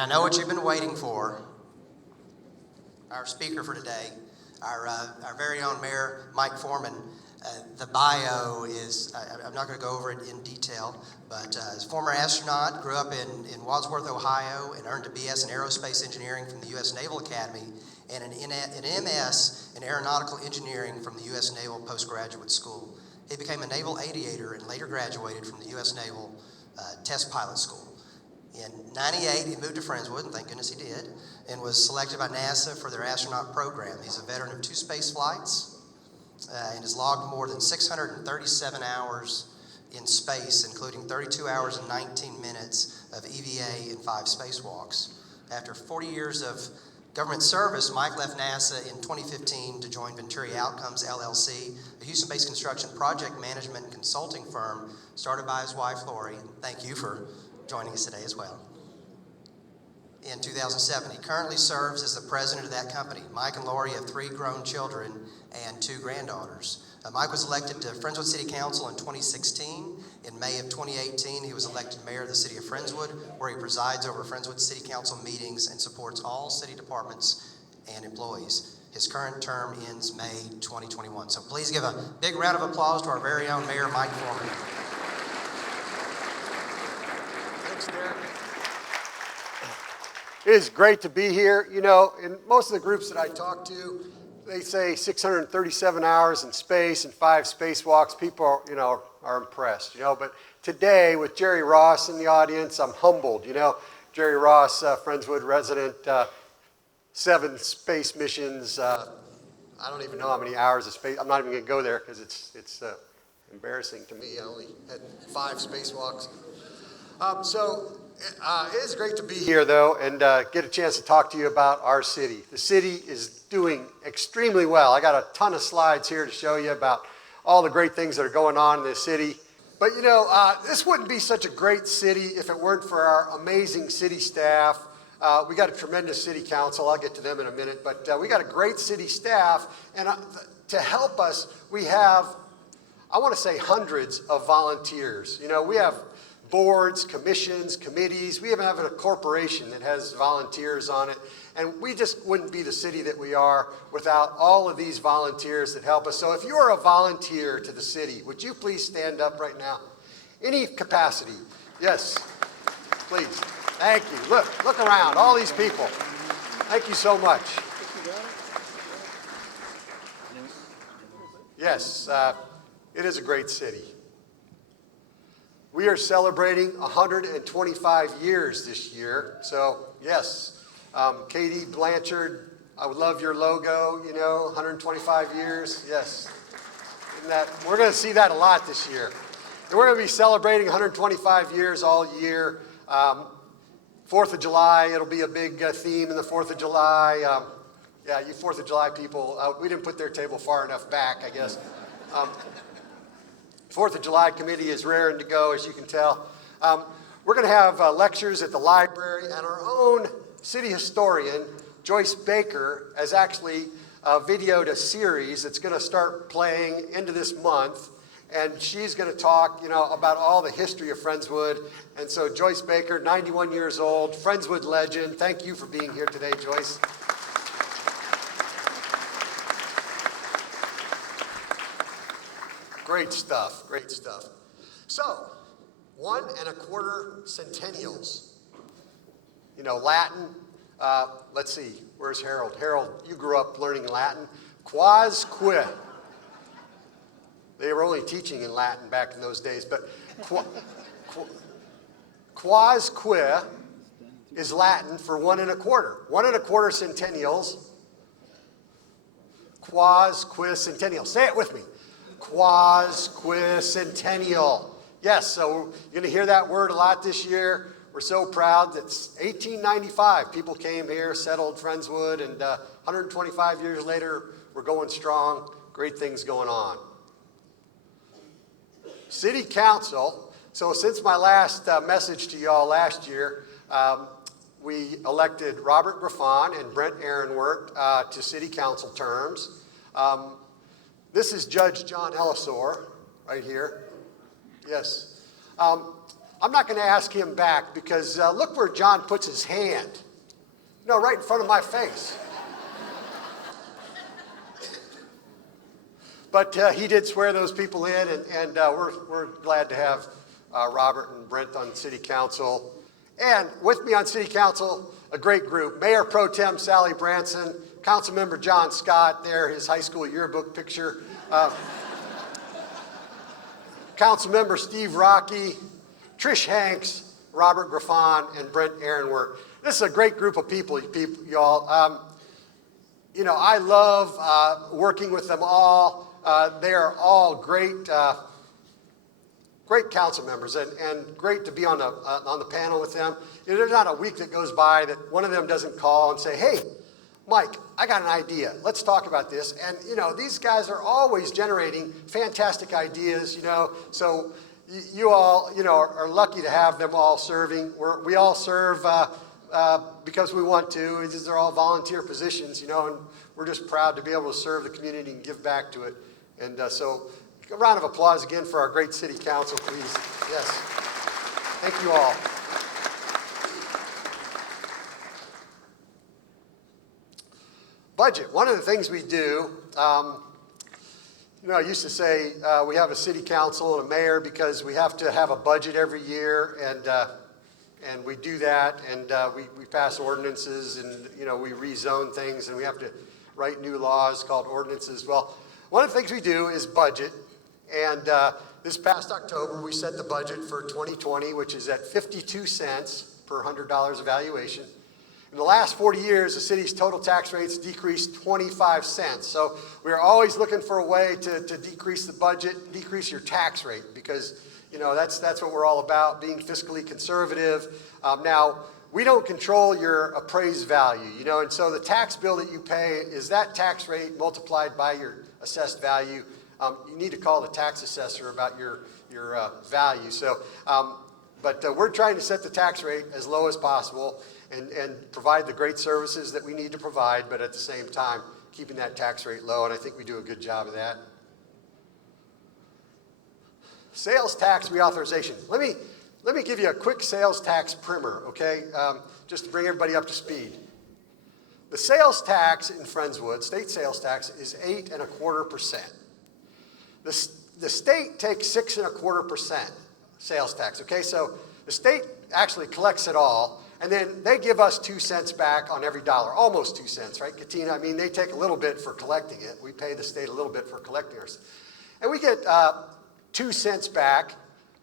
I know what you've been waiting for. Our speaker for today, our very own Mayor Mike Foreman. The bio is, I'm not going to go over it in detail, but as former astronaut, grew up in Wadsworth, Ohio, and earned a BS in aerospace engineering from the U.S. Naval Academy and an MS in aeronautical engineering from the U.S. Naval Postgraduate School. He became a naval aviator and later graduated from the U.S. Naval Test Pilot School. In '98, he moved to Friendswood, and thank goodness he did, and was selected by NASA for their astronaut program. He's a veteran of 2 space flights and has logged more than 637 hours in space, including 32 hours and 19 minutes of EVA and 5 spacewalks. After 40 years of government service, Mike left NASA in 2015 to join Venturi Outcomes, LLC, a Houston-based construction project management and consulting firm started by his wife, Lori. Thank you for joining us today as well. In 2007, he currently serves as the president of that company. Mike and Lori have 3 grown children and 2 granddaughters. Mike was elected to Friendswood City Council in 2016. In May of 2018, he was elected mayor of the city of Friendswood, where he presides over Friendswood City Council meetings and supports all city departments and employees. His current term ends May 2021. So please give a big round of applause to our very own Mayor Mike Foreman. Thanks, Derek. It is great to be here. You know, in most of the groups that I talk to, they say 637 hours in space and 5 spacewalks. People, are impressed, But today, with Jerry Ross in the audience, I'm humbled. Jerry Ross, Friendswood resident, 7 space missions. I don't even know how many hours of space. I'm not even going to go there because it's embarrassing to me. I only had 5 spacewalks. It is great to be here, though, and get a chance to talk to you about our city. The city is doing extremely well. I got a ton of slides here to show you about all the great things that are going on in this city. But, this wouldn't be such a great city if it weren't for our amazing city staff. We got a tremendous city council. I'll get to them in a minute. But we got a great city staff. And to help us, we have, I want to say, hundreds of volunteers. We have boards, commissions, committees. We even have a corporation that has volunteers on it. And we just wouldn't be the city that we are without all of these volunteers that help us. So if you're a volunteer to the city, would you please stand up right now? Any capacity? Yes, please. Thank you. Look around, all these people. Thank you so much. Yes, it is a great city. We are celebrating 125 years this year. So, yes, Katie Blanchard, I would love your logo, 125 years. Yes. We're going to see that a lot this year. And we're going to be celebrating 125 years all year. 4th of July, it'll be a big theme in the 4th of July. You 4th of July people, we didn't put their table far enough back, I guess. 4th of July committee is raring to go, as you can tell. We're going to have lectures at the library, and our own city historian, Joyce Baker, has actually videoed a series that's going to start playing into this month, and she's going to talk, about all the history of Friendswood. And so Joyce Baker, 91 years old, Friendswood legend. Thank you for being here today, Joyce. Great stuff, great stuff. So, 1 1/4 centennials. Latin, let's see, where's Harold? Harold, you grew up learning Latin. Quas que. They were only teaching in Latin back in those days, but quas que is Latin for 1 1/4. 1 1/4 centennials. Quas que centennial. Say it with me. Quasquicentennial. Yes, so you're going to hear that word a lot this year. We're so proud that 1895 people came here, settled Friendswood, and 125 years later, we're going strong. Great things going on. City Council. So since my last message to y'all last year, we elected Robert Griffon and Brent Aaronworth to City Council terms. This is Judge John Ellisor, right here. Yes. I'm not going to ask him back because look where John puts his hand. No, right in front of my face. But he did swear those people in, and we're glad to have Robert and Brent on City Council. And with me on City Council, a great group. Mayor Pro Tem Sally Branson, Councilmember John Scott, there, his high school yearbook picture. Councilmember Steve Rocky, Trish Hanks, Robert Griffon, and Brent Aaronworth. This is a great group of people, y'all. You know, I love working with them all. They are all great, great council members, and great to be on the panel with them. You know, there's not a week that goes by that one of them doesn't call and say, "Hey, Mike, I got an idea. Let's talk about this." And you know, these guys are always generating fantastic ideas. You know, so you all, you know, are lucky to have them all serving. We all serve because we want to. They're all volunteer positions, you know, and we're just proud to be able to serve the community and give back to it. And so a round of applause again for our great city council, please. Yes. Thank you all. Budget. One of the things we do, you know, I used to say we have a city council and a mayor because we have to have a budget every year, and we do that, and we pass ordinances, and you know, we rezone things, and we have to write new laws called ordinances. Well, one of the things we do is budget, and this past October we set the budget for 2020, which is at 52 cents per $100 evaluation. In the last 40 years, the city's total tax rates decreased 25 cents. So we're always looking for a way to decrease the budget, decrease your tax rate, because you know that's what we're all about, being fiscally conservative. Now, we don't control your appraised value, you know, and so the tax bill that you pay is that tax rate multiplied by your assessed value. You need to call the tax assessor about your value. So, but we're trying to set the tax rate as low as possible and provide the great services that we need to provide, but at the same time, keeping that tax rate low, and I think we do a good job of that. Sales tax reauthorization. Let me give you a quick sales tax primer, okay? Just to bring everybody up to speed. The sales tax in Friendswood, state sales tax, is 8.25%. The state takes 6.25% sales tax, okay? So the state actually collects it all, and then they give us 2 cents back on every dollar, almost 2 cents, right, Katina? I mean, they take a little bit for collecting it. We pay the state a little bit for collecting ours. And we get 2 cents back.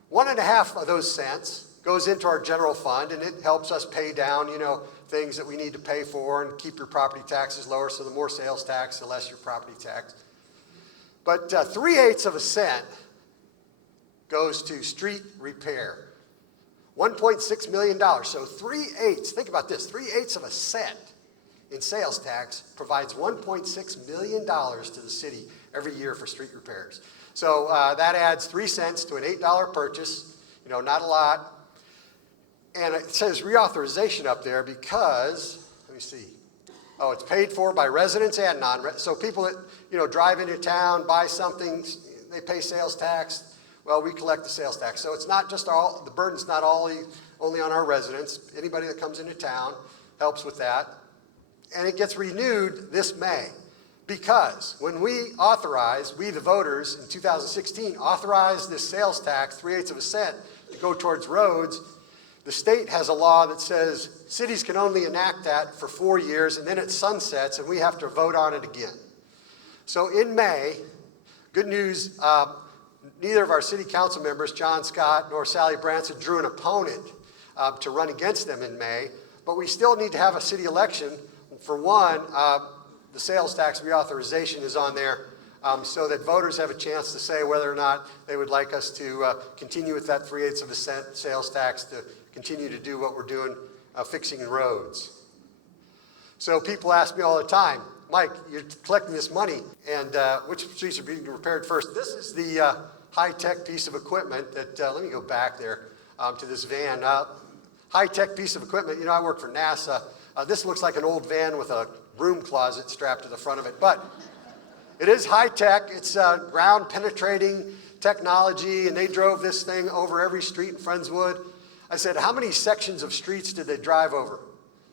1.5 of those cents goes into our general fund, and it helps us pay down, you know, things that we need to pay for and keep your property taxes lower. So the more sales tax, the less your property tax. But 3/8 of a cent goes to street repair. $1.6 million. So 3/8, think about this, 3/8 of a cent in sales tax provides $1.6 million to the city every year for street repairs. So that adds 3 cents to an $8 purchase, you know, not a lot. And it says reauthorization up there because, let me see, oh, it's paid for by residents and non-residents. So people that, you know, drive into town, buy something, they pay sales tax. Well, we collect the sales tax. So it's not just all, the burden's not only on our residents. Anybody that comes into town helps with that. And it gets renewed this May because when we the voters in 2016, authorized this sales tax, 3/8 of a cent, to go towards roads, the state has a law that says cities can only enact that for 4 years and then it sunsets and we have to vote on it again. So in May, good news, neither of our city council members, John Scott nor Sally Branson, drew an opponent to run against them in May, but we still need to have a city election. For one, the sales tax reauthorization is on there so that voters have a chance to say whether or not they would like us to continue with that 3/8 of a cent sales tax to continue to do what we're doing, fixing roads. So people ask me all the time, Mike, you're collecting this money, and which streets are being repaired first? This is the high-tech piece of equipment that, let me go back there to this van. High-tech piece of equipment, you know, I work for NASA. This looks like an old van with a broom closet strapped to the front of it, but it is high-tech. It's ground-penetrating technology, and they drove this thing over every street in Friendswood. I said, how many sections of streets did they drive over?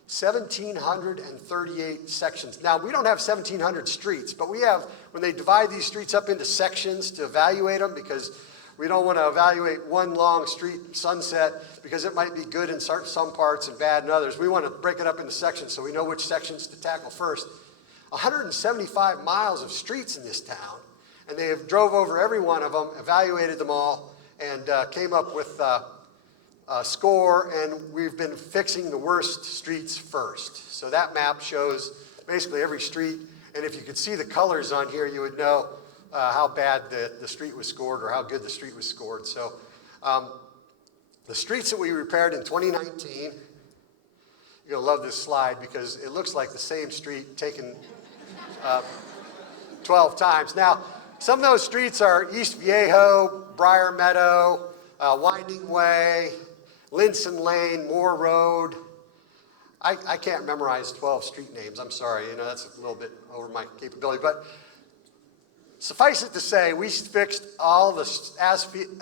1,738 sections. Now, we don't have 1,700 streets, but we have, when they divide these streets up into sections to evaluate them, because we don't want to evaluate one long street, Sunset, because it might be good in some parts and bad in others. We want to break it up into sections so we know which sections to tackle first. 175 miles of streets in this town, and they have drove over every one of them, evaluated them all, and came up with a score, and we've been fixing the worst streets first. So that map shows basically every street, and if you could see the colors on here, you would know how bad the street was scored or how good the street was scored. So the streets that we repaired in 2019, you're gonna love this slide because it looks like the same street taken 12 times. Now, some of those streets are East Viejo, Briar Meadow, Winding Way, Linson Lane, Moore Road. I can't memorize 12 street names, I'm sorry, that's a little bit over my capability, but suffice it to say, we fixed all the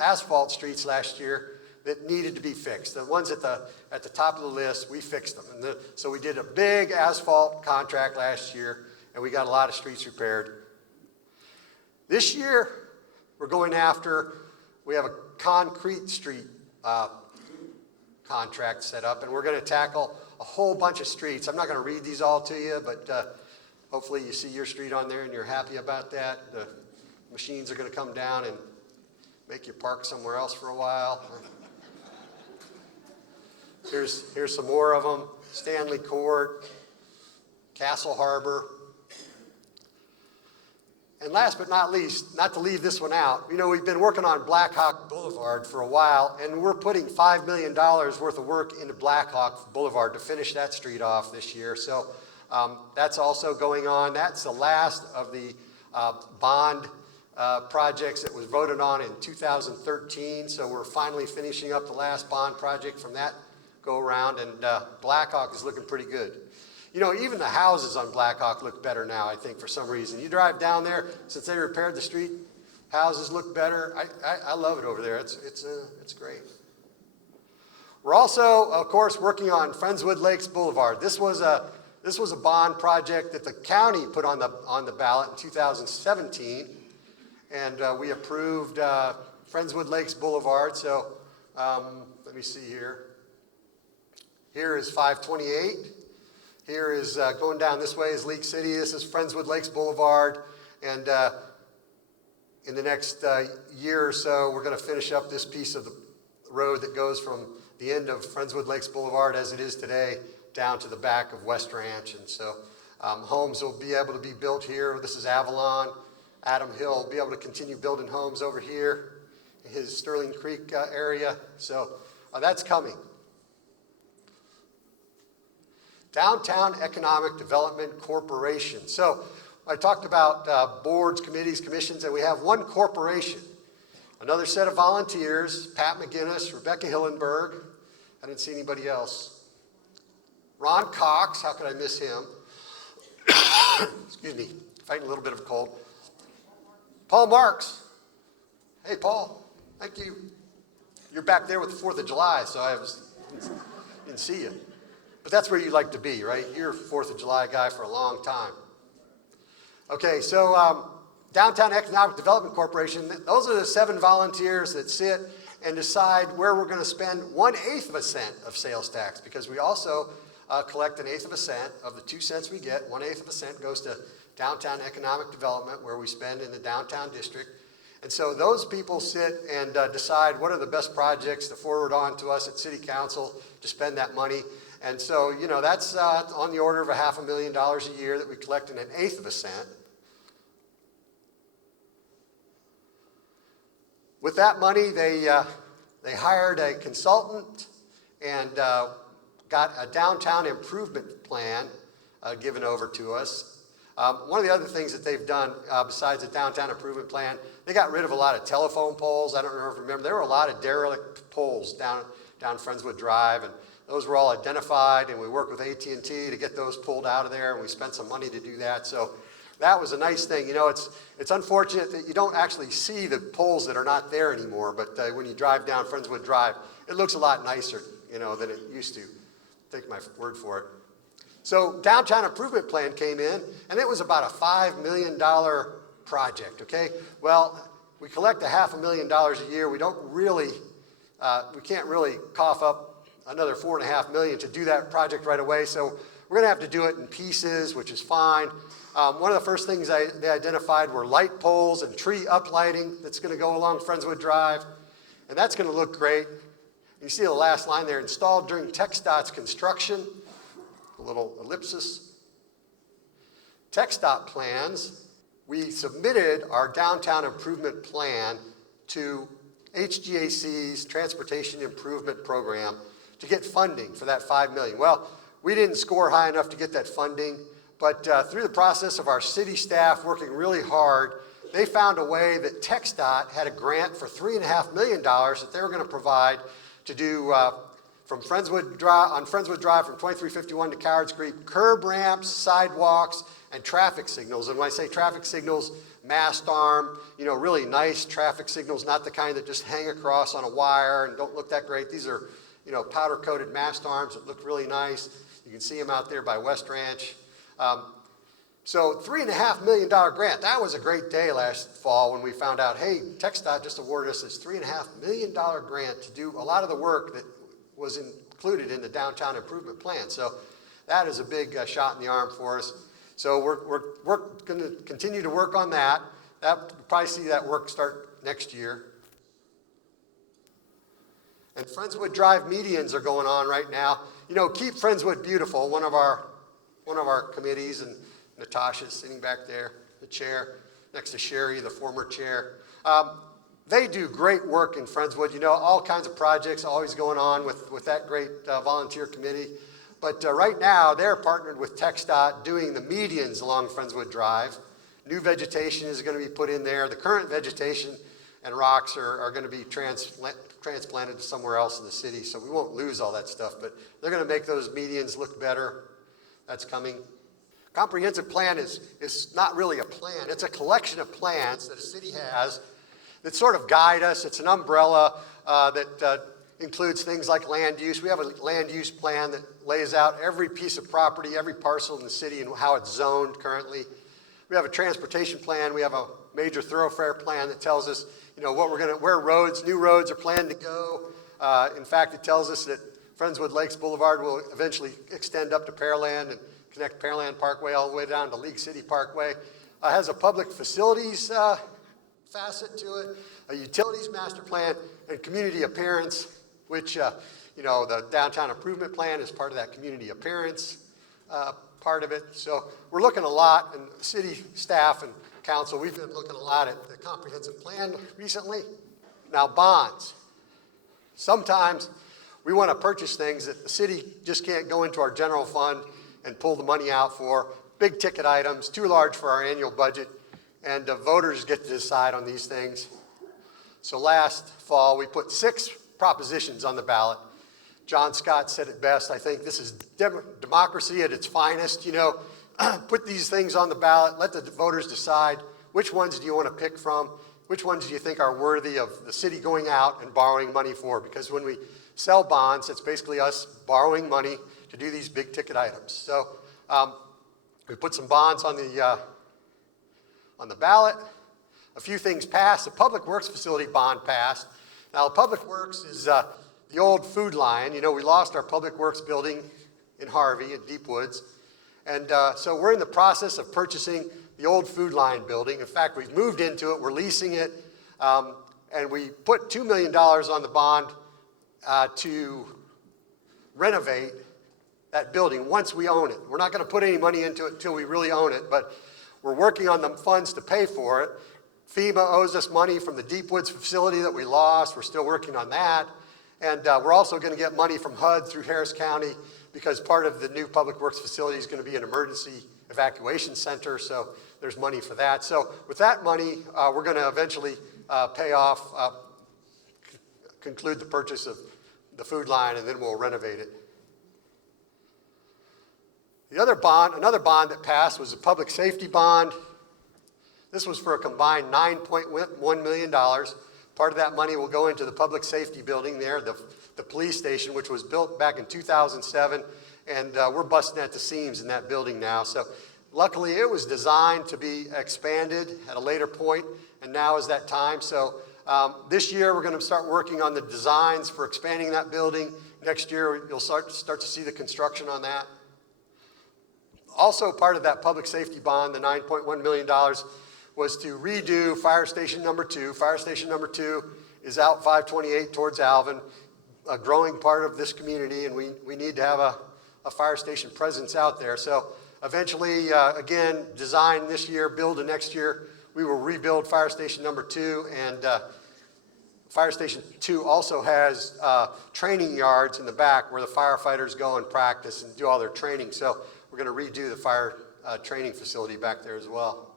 asphalt streets last year that needed to be fixed. The ones at the top of the list, we fixed them. And so we did a big asphalt contract last year, and we got a lot of streets repaired. This year, we're going after, we have a concrete street contract set up, and we're going to tackle a whole bunch of streets. I'm not going to read these all to you, but hopefully you see your street on there and you're happy about that. The machines are going to come down and make you park somewhere else for a while. Here's some more of them. Stanley Court, Castle Harbor. And last but not least, not to leave this one out, we've been working on Blackhawk Boulevard for a while, and we're putting $5 million worth of work into Blackhawk Boulevard to finish that street off this year. So that's also going on. That's the last of the bond projects that was voted on in 2013. So we're finally finishing up the last bond project from that go around, and Blackhawk is looking pretty good. Even the houses on Blackhawk look better now, I think, for some reason. You drive down there, since they repaired the street, houses look better. I love it over there. It's great. We're also, of course, working on Friendswood Lakes Boulevard. This was a bond project that the county put on the ballot in 2017, and we approved Friendswood Lakes Boulevard. So let me see here. Here is 528. Here is going down this way is League City. This is Friendswood Lakes Boulevard. And in the next year or so, we're going to finish up this piece of the road that goes from the end of Friendswood Lakes Boulevard as it is today down to the back of West Ranch. And so homes will be able to be built here. This is Avalon. Adam Hill will be able to continue building homes over here in his Sterling Creek area. So that's coming. Downtown Economic Development Corporation. So I talked about boards, committees, commissions, and we have one corporation. Another set of volunteers, Pat McGinnis, Rebecca Hillenberg. I didn't see anybody else. Ron Cox, how could I miss him? Excuse me, fighting a little bit of a cold. Paul Marks. Hey, Paul, thank you. You're back there with the 4th of July, so I didn't see you. But that's where you like to be, right? You're a 4th of July guy for a long time. Okay, so Downtown Economic Development Corporation, those are the 7 volunteers that sit and decide where we're going to spend 1/8 of a cent of sales tax, because we also collect 1/8 of a cent of the 2 cents we get. 1/8 of a cent goes to Downtown Economic Development, where we spend in the downtown district. And so those people sit and decide what are the best projects to forward on to us at City Council to spend that money. And so, that's on the order of $500,000 a year that we collect in 1/8 of a cent. With that money, they hired a consultant and got a downtown improvement plan given over to us. One of the other things that they've done besides the downtown improvement plan, they got rid of a lot of telephone poles. I don't know if you remember, there were a lot of derelict poles down Friendswood Drive, and those were all identified, and we worked with AT&T to get those pulled out of there, and we spent some money to do that. So that was a nice thing. You know, it's unfortunate that you don't actually see the poles that are not there anymore, but when you drive down Friendswood Drive, it looks a lot nicer, you know, than it used to. Take my word for it. So downtown improvement plan came in, and it was about a $5 million project, okay? Well, we collect $500,000 a year. We don't really, we can't really cough up another $4.5 million to do that project right away, so we're gonna have to do it in pieces, which is fine. One of the first things they identified were light poles and tree uplighting that's gonna go along Friendswood Drive, and that's gonna look great. You see the last line there, installed during TxDOT's construction, a little ellipsis. TxDOT plans, we submitted our downtown improvement plan to HGAC's Transportation Improvement Program to get funding for that $5 million. Well, we didn't score high enough to get that funding, but through the process of our city staff working really hard, they found a way that TxDOT had a grant for $3.5 million that they were going to provide to do from Friendswood Drive, on Friendswood Drive from 2351 to Cowards Creek, curb ramps, sidewalks, and traffic signals. And when I say traffic signals, mast arm, you know, really nice traffic signals, not the kind that just hang across on a wire and don't look that great. These are, you know, powder-coated mast arms that look really nice. You can see them out there by West Ranch. So $3.5 million grant. That was a great day last fall when we found out, hey, TxDOT just awarded us this $3.5 million grant to do a lot of the work that was included in the downtown improvement plan. So that is a big shot in the arm for us. So we're going to continue to work on that. We'll probably see that work start next year. And Friendswood Drive medians are going on right now. You know, Keep Friendswood Beautiful, one of our committees, and Natasha's sitting back there, the chair, next to Sherry, the former chair. They do great work in Friendswood. You know, all kinds of projects always going on with that great volunteer committee. But right now, they're partnered with TxDOT doing the medians along Friendswood Drive. New vegetation is going to be put in there. The current vegetation and rocks are going to be transplanted to somewhere else in the city, so we won't lose all that stuff, but they're going to make those medians look better. That's coming. Comprehensive plan is not really a plan. It's a collection of plans that a city has that sort of guide us. It's an umbrella that includes things like land use. We have a land use plan that lays out every piece of property, every parcel in the city and how it's zoned currently. We have a transportation plan. We have a major thoroughfare plan that tells us, you know, where new roads are planned to go. In fact, it tells us that Friendswood Lakes Boulevard will eventually extend up to Pearland and connect Pearland Parkway all the way down to League City Parkway. Has a public facilities facet to it, a utilities master plan, and community appearance, which, you know, the downtown improvement plan is part of that community appearance part of it. So we're looking a lot, and city staff and council, we've been looking a lot at the comprehensive plan recently. Now, bonds. Sometimes we want to purchase things that the city just can't go into our general fund and pull the money out for. Big ticket items, too large for our annual budget, and voters get to decide on these things. So last fall, we put 6 propositions on the ballot. John Scott said it best. I think this is democracy at its finest. You know, put these things on the ballot, let the voters decide which ones do you want to pick from, which ones do you think are worthy of the city going out and borrowing money for, because when we sell bonds, it's basically us borrowing money to do these big ticket items. So we put some bonds on the ballot. A few things passed. The Public Works facility bond passed. Now, the Public Works is the old Food Lion. You know, we lost our Public Works building in Harvey at Deep Woods. And so we're in the process of purchasing the old Food Lion building. In fact, we've moved into it. We're leasing it. And we put $2 million on the bond to renovate that building once we own it. We're not going to put any money into it until we really own it, but we're working on the funds to pay for it. FEMA owes us money from the Deep Woods facility that we lost. We're still working on that. And we're also going to get money from HUD through Harris County, because part of the new Public Works facility is going to be an emergency evacuation center, so there's money for that. So with that money, we're going to eventually pay off, conclude the purchase of the Food Line, and then we'll renovate it. The other bond, another bond that passed was a public safety bond. This was for a combined $9.1 million. Part of that money will go into the public safety building there, the police station, which was built back in 2007, and we're busting at the seams in that building now. So luckily, it was designed to be expanded at a later point, and now is that time. So this year, we're going to start working on the designs for expanding that building. Next year, you'll start to see the construction on that. Also, part of that public safety bond, the $9.1 million, was to redo Fire Station Number 2. Fire Station Number 2 is out 528 towards Alvin, a growing part of this community, and we need to have a fire station presence out there. So eventually, again, design this year, build the next year, we will rebuild Fire Station Number 2, and Fire Station 2 also has training yards in the back where the firefighters go and practice and do all their training. So we're going to redo the fire training facility back there as well.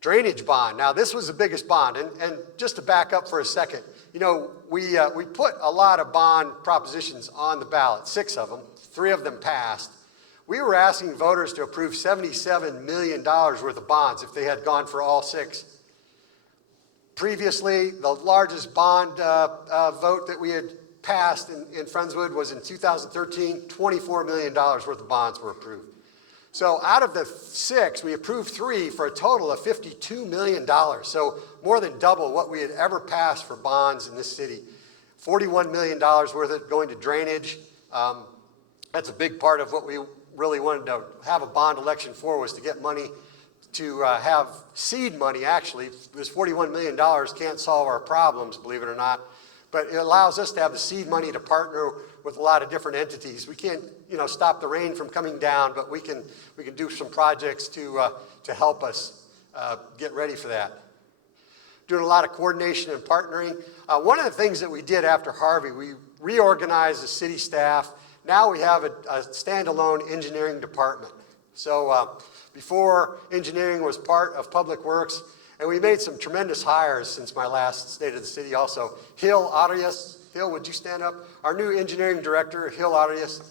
Drainage bond. Now, this was the biggest bond, and just to back up for a second, you know, we put a lot of bond propositions on the ballot, 6 of them, 3 of them passed. We were asking voters to approve $77 million worth of bonds if they had gone for all 6. Previously, the largest bond vote that we had passed in Friendswood was in 2013, $24 million worth of bonds were approved. So out of the 6, we approved 3 for a total of $52 million. So more than double what we had ever passed for bonds in this city. $41 million worth of it going to drainage. That's a big part of what we really wanted to have a bond election for, was to get money to have seed money, actually. This $41 million can't solve our problems, believe it or not, but it allows us to have the seed money to partner with a lot of different entities. We can't, you know, stop the rain from coming down, but we can do some projects to help us get ready for that. Doing a lot of coordination and partnering. One of the things that we did after Harvey, we reorganized the city staff. Now we have a standalone engineering department. So before, engineering was part of Public Works, and we made some tremendous hires since my last State of the City also. Hill Arias. Hill, would you stand up? Our new engineering director, Hill Arias.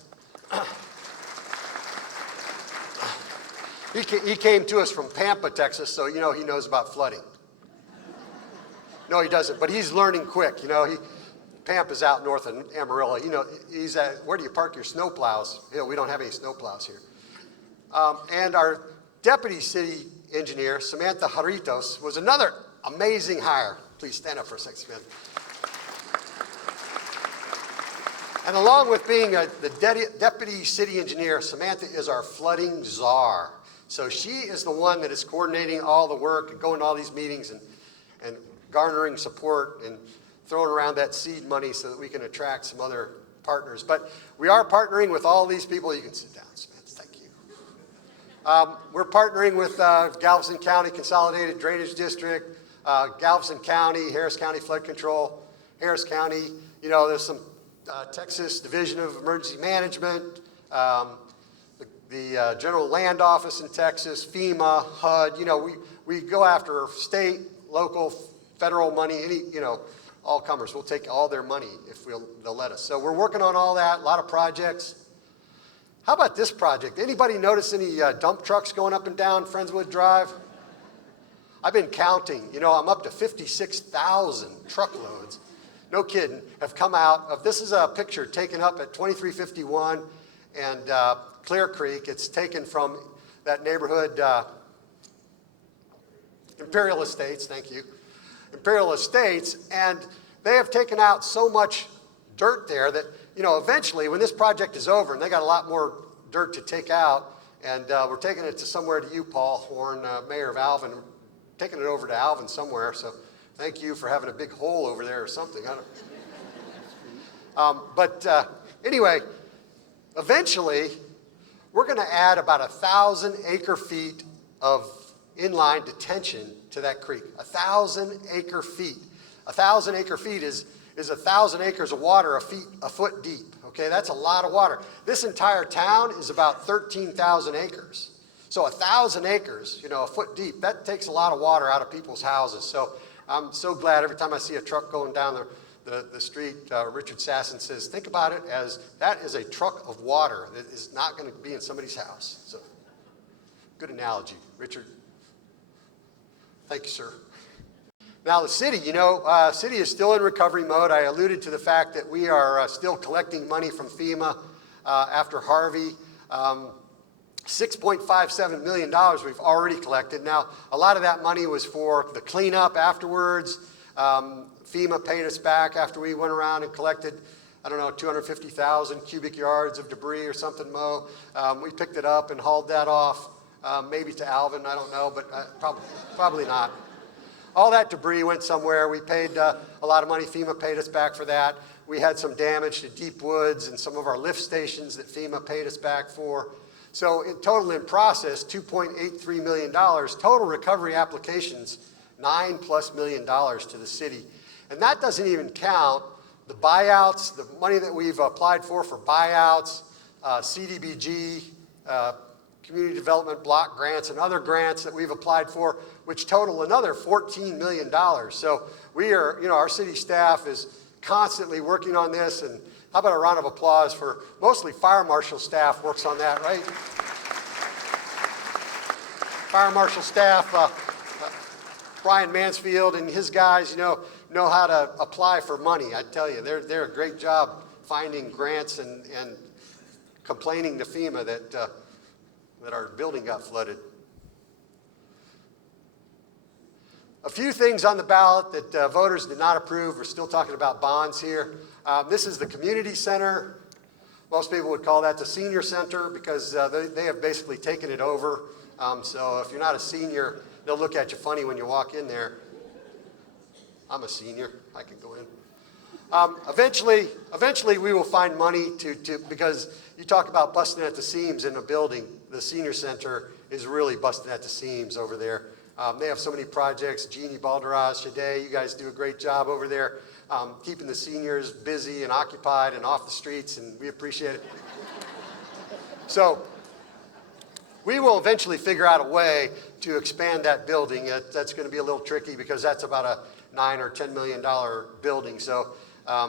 He came to us from Pampa, Texas, so you know he knows about flooding. No, he doesn't, but he's learning quick. You know, Pampa's out north of Amarillo. You know, he's at, where do you park your snow plows? You know, we don't have any snow plows here. And our deputy city engineer, Samantha Jarritos, was another amazing hire. Please stand up for a second, Samantha. And along with being the deputy city engineer, Samantha is our flooding czar. So she is the one that is coordinating all the work and going to all these meetings and garnering support and throwing around that seed money so that we can attract some other partners. But we are partnering with all these people. You can sit down, Samantha. Thank you. We're partnering with Galveston County Consolidated Drainage District, Galveston County, Harris County Flood Control, Harris County. You know, there's some Texas Division of Emergency Management, the General Land Office in Texas, FEMA, HUD. You know, we go after state, local, federal money, any, you know, all comers. We'll take all their money if they'll let us. So we're working on all that, a lot of projects. How about this project? Anybody notice any dump trucks going up and down Friendswood Drive? I've been counting. You know, I'm up to 56,000 truckloads. No kidding, have come out of, this is a picture taken up at 2351 and Clear Creek. It's taken from that neighborhood, Imperial Estates, thank you. Imperial Estates, and they have taken out so much dirt there that, you know, eventually when this project is over, and they got a lot more dirt to take out, and we're taking it to somewhere to you, Paul Horn, Mayor of Alvin, taking it over to Alvin somewhere, so thank you for having a big hole over there or something. I don't. Anyway, eventually, we're going to add about 1,000 acre feet of inline detention to that creek. 1,000 acre feet. 1,000 acre feet is 1,000 acres of water a foot deep. Okay, that's a lot of water. This entire town is about 13,000 acres. So 1,000 acres, you know, a foot deep, that takes a lot of water out of people's houses. So I'm so glad every time I see a truck going down the street, Richard Sasson says, think about it as that is a truck of water that is not going to be in somebody's house. So good analogy, Richard. Thank you, sir. Now the city, city is still in recovery mode. I alluded to the fact that we are still collecting money from FEMA after Harvey. $6.57 million we've already collected. Now, a lot of that money was for the cleanup afterwards. FEMA paid us back after we went around and collected, 250,000 cubic yards of debris or something, Mo. We picked it up and hauled that off, maybe to Alvin, I don't know, but probably not. All that debris went somewhere. We paid a lot of money. FEMA paid us back for that. We had some damage to deep woods and some of our lift stations that FEMA paid us back for. So in total, in process, $2.83 million. Total recovery applications, $9+ million to the city. And that doesn't even count the buyouts, the money that we've applied for buyouts, CDBG, community development block grants, and other grants that we've applied for, which total another $14 million. So we are, our city staff is constantly working on this. And how about a round of applause for mostly fire marshal staff works on that, right? Fire marshal staff, Brian Mansfield and his guys, know how to apply for money. I tell you, they're a great job finding grants and complaining to FEMA that our building got flooded. A few things on the ballot that voters did not approve. We're still talking about bonds here. This is the community center. Most people would call that the senior center because they have basically taken it over. So if you're not a senior, they'll look at you funny when you walk in there. I'm a senior, I can go in. Eventually we will find money because you talk about busting at the seams in a building. The senior center is really busting at the seams over there. They have so many projects. Jeannie Balderas, Shade, you guys do a great job over there, keeping the seniors busy and occupied and off the streets, and we appreciate it. So we will eventually figure out a way to expand that building. That's going to be a little tricky because that's about a $9 or $10 million building. So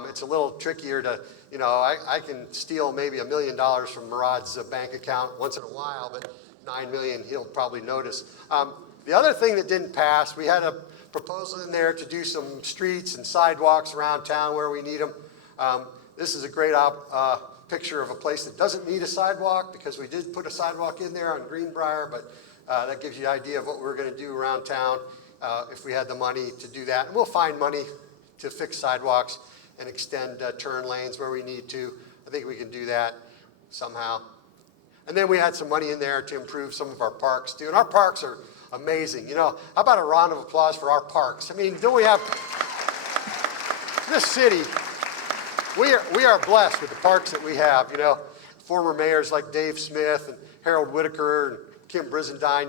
it's a little trickier to, I can steal maybe $1 million from Murad's bank account once in a while, but $9 million he'll probably notice. The other thing that didn't pass, we had a proposal in there to do some streets and sidewalks around town where we need them. This is a great picture of a place that doesn't need a sidewalk because we did put a sidewalk in there on Greenbrier, but that gives you an idea of what we're going to do around town if we had the money to do that. And we'll find money to fix sidewalks and extend turn lanes where we need to. I think we can do that somehow. And then we had some money in there to improve some of our parks too. And our parks are amazing. How about a round of applause for our parks? I mean, don't we have this city? We are blessed with the parks that we have. Former mayors like Dave Smith and Harold Whitaker and Kim Brizendine,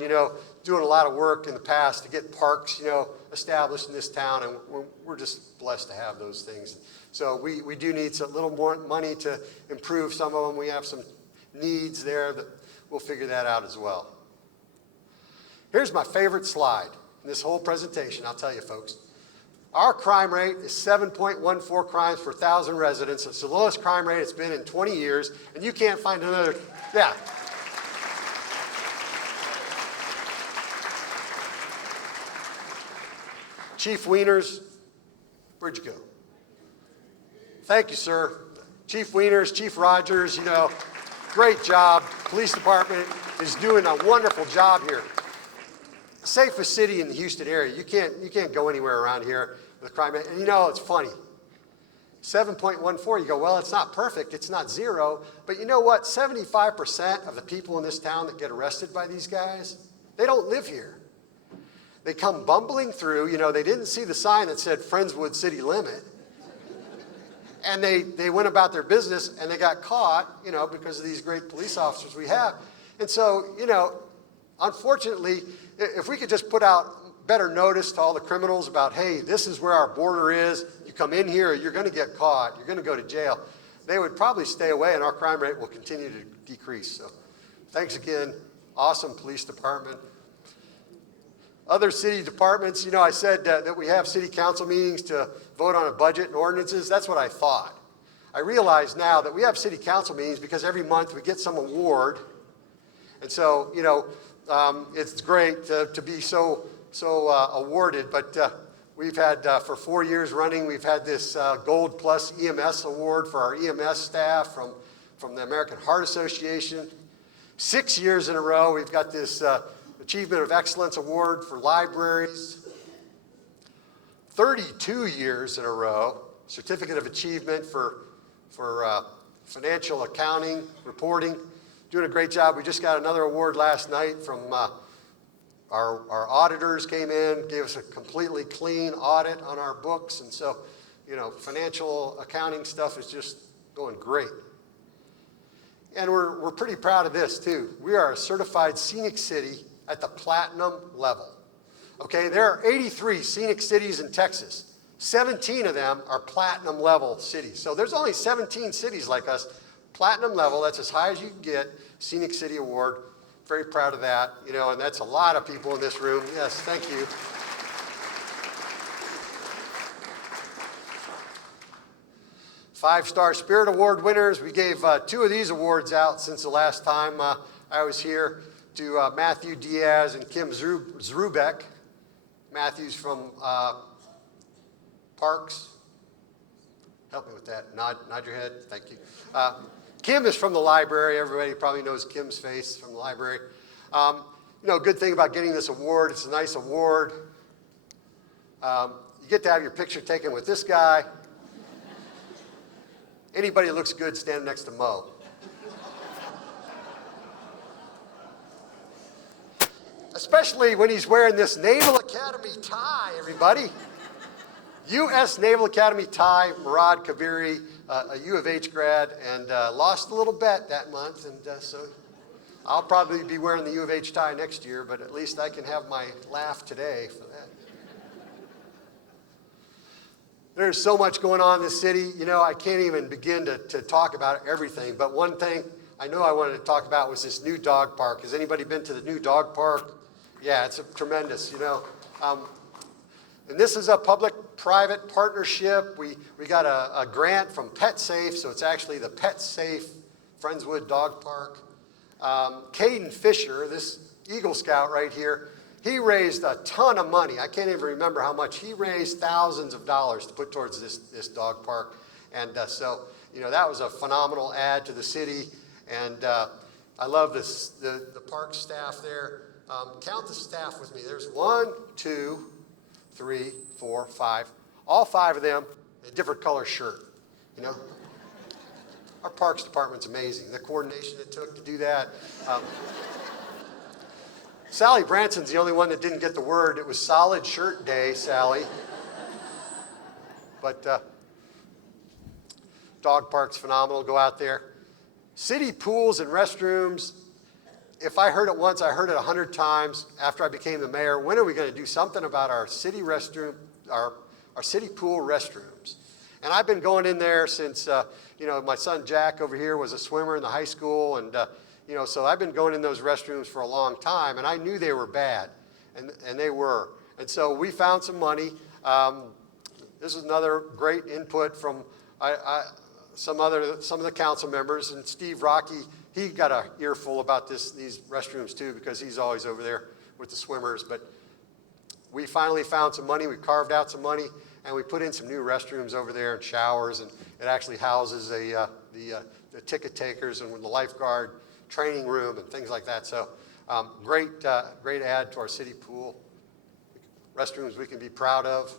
doing a lot of work in the past to get parks, established in this town, and we're just blessed to have those things. So we do need a little more money to improve some of them. We have some needs there that we'll figure that out as well. Here's my favorite slide in this whole presentation, I'll tell you folks. Our crime rate is 7.14 crimes per 1,000 residents. It's the lowest crime rate it's been in 20 years, and you can't find another, yeah. Chief Wieners, where'd you go? Thank you, sir. Chief Wieners, Chief Rogers, great job. Police department is doing a wonderful job here. Safest city in the Houston area. You can't go anywhere around here with crime rate. And it's funny. 7.14, you go, well, it's not perfect, it's not zero, but you know what? 75% of the people in this town that get arrested by these guys, they don't live here. They come bumbling through, they didn't see the sign that said Friendswood city limit. And they went about their business and they got caught, because of these great police officers we have. And so, unfortunately, if we could just put out better notice to all the criminals about, hey, this is where our border is. You come in here, you're going to get caught. You're going to go to jail. They would probably stay away, and our crime rate will continue to decrease. So thanks again. Awesome police department. Other city departments, I said that we have city council meetings to vote on a budget and ordinances. That's what I thought. I realize now that we have city council meetings because every month we get some award. And so, it's great to be so awarded, but we've had, for 4 years running, we've had this Gold Plus EMS award for our EMS staff from the American Heart Association. 6 years in a row, we've got this Achievement of Excellence Award for libraries. 32 years in a row, Certificate of Achievement for financial accounting, reporting. Doing a great job. We just got another award last night from our auditors came in, gave us a completely clean audit on our books. And so, financial accounting stuff is just going great. And we're pretty proud of this too. We are a certified scenic city at the platinum level. Okay, there are 83 scenic cities in Texas. 17 of them are platinum level cities. So there's only 17 cities like us, platinum level, that's as high as you can get, Scenic City Award. Very proud of that, and that's a lot of people in this room. Yes, thank you. Five-star Spirit Award winners. We gave 2 of these awards out since the last time I was here to Matthew Diaz and Kim Zrubeck. Matthew's from Parks. Help me with that. Nod your head. Thank you. Kim is from the library. Everybody probably knows Kim's face from the library. Good thing about getting this award, it's a nice award. You get to have your picture taken with this guy. Anybody that looks good standing next to Mo. Especially when he's wearing this Naval Academy tie, everybody. U.S. Naval Academy tie, Murad Kabiri, a U of H grad, and lost a little bet that month, and so I'll probably be wearing the U of H tie next year, but at least I can have my laugh today for that. There's so much going on in this city, I can't even begin to talk about everything, but one thing I know I wanted to talk about was this new dog park. Has anybody been to the new dog park? Yeah, it's tremendous, And this is a public-private partnership. We got a grant from Pet Safe, so it's actually the Pet Safe Friendswood Dog Park. Caden Fisher, this Eagle Scout right here, he raised a ton of money. I can't even remember how much. He raised thousands of dollars to put towards this dog park. And so, that was a phenomenal add to the city. And I love this, the park staff there. Count the staff with me. There's 1, 2, 3, 4, 5. All 5 of them in a different color shirt, Our parks department's amazing. The coordination it took to do that. Sally Branson's the only one that didn't get the word. It was Solid Shirt Day, Sally. But dog park's phenomenal. Go out there. City pools and restrooms. If I heard it once, I heard it 100 times after I became the mayor. When are we going to do something about our city restroom, our city pool restrooms? And I've been going in there since, my son Jack over here was a swimmer in the high school. And, so I've been going in those restrooms for a long time. And I knew they were bad. And they were. And so we found some money. This is another great input from some of the council members. And Steve Rocky, he got an earful about these restrooms too, because he's always over there with the swimmers. But we finally found some money. We carved out some money, and we put in some new restrooms over there and showers. And it actually houses the ticket takers and the lifeguard training room and things like that. So great add to our city pool. Restrooms we can be proud of.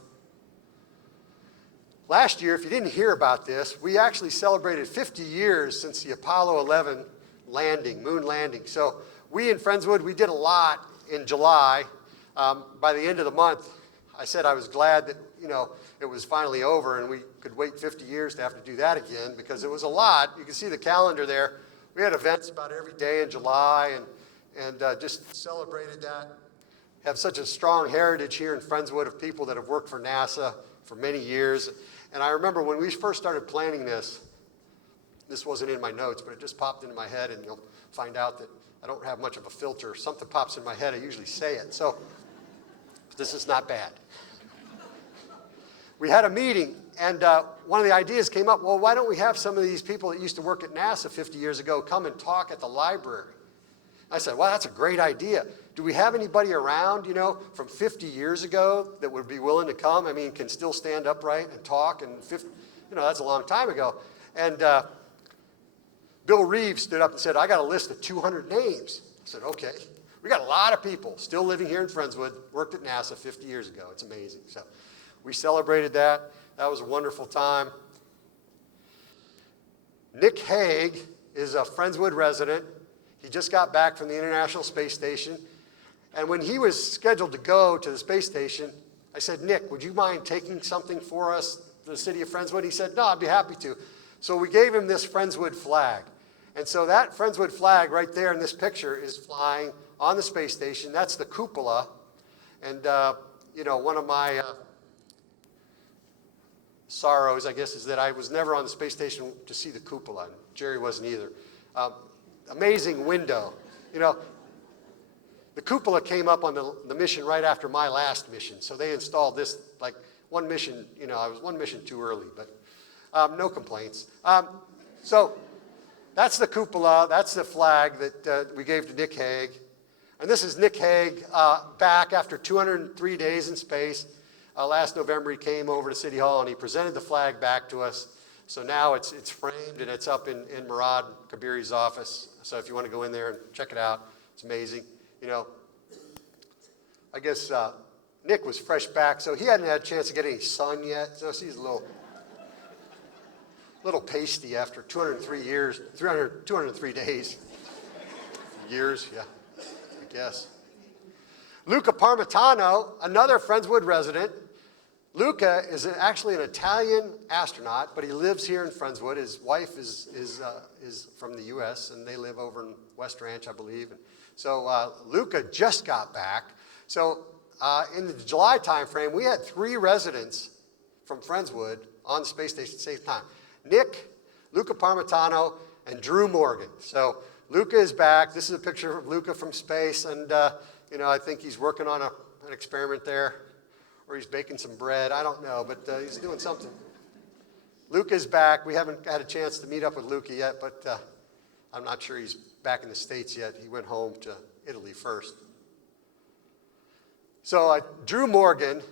Last year, if you didn't hear about this, we actually celebrated 50 years since the Apollo 11 moon landing. So we in Friendswood, we did a lot in July. By the end of the month, I said I was glad that, it was finally over and we could wait 50 years to have to do that again, because it was a lot. You can see the calendar there. We had events about every day in July and just celebrated that. Have such a strong heritage here in Friendswood of people that have worked for NASA for many years. And I remember when we first started planning this wasn't in my notes, but it just popped into my head, and you'll find out that I don't have much of a filter. Something pops in my head, I usually say it. So this is not bad. We had a meeting, and one of the ideas came up, well, why don't we have some of these people that used to work at NASA 50 years ago come and talk at the library? I said, wow, that's a great idea. Do we have anybody around, from 50 years ago that would be willing to come? I mean, can still stand upright and talk, and 50, that's a long time ago. And Bill Reeves stood up and said, I got a list of 200 names. I said, okay. We got a lot of people still living here in Friendswood, worked at NASA 50 years ago. It's amazing. So we celebrated that. That was a wonderful time. Nick Hague is a Friendswood resident. He just got back from the International Space Station. And when he was scheduled to go to the space station, I said, Nick, would you mind taking something for us, the city of Friendswood? He said, no, I'd be happy to. So we gave him this Friendswood flag. And so that Friendswood flag right there in this picture is flying on the space station. That's the cupola. And, one of my sorrows, I guess, is that I was never on the space station to see the cupola. And Jerry wasn't either. Amazing window. The cupola came up on the mission right after my last mission. So they installed this, like one mission, I was one mission too early, but no complaints. So that's the cupola. That's the flag that we gave to Nick Hague. And this is Nick Hague back after 203 days in space. Last November, he came over to City Hall and he presented the flag back to us. So now it's framed and it's up in Murad Kabiri's office. So if you want to go in there and check it out, it's amazing. I guess Nick was fresh back, so he hadn't had a chance to get any sun yet. So he's a little pasty after 203 days. Years, yeah, I guess. Luca Parmitano, another Friendswood resident. Luca is actually an Italian astronaut, but he lives here in Friendswood. His wife is from the U.S., and they live over in West Ranch, I believe. And so Luca just got back. So in the July timeframe, we had 3 residents from Friendswood on the space station at the same time. Nick, Luca Parmitano, and Drew Morgan. So Luca is back. This is a picture of Luca from space, and I think he's working on an experiment there, or he's baking some bread. I don't know, but he's doing something. Luca is back. We haven't had a chance to meet up with Luca yet, but I'm not sure he's back in the States yet. He went home to Italy first. So Drew Morgan,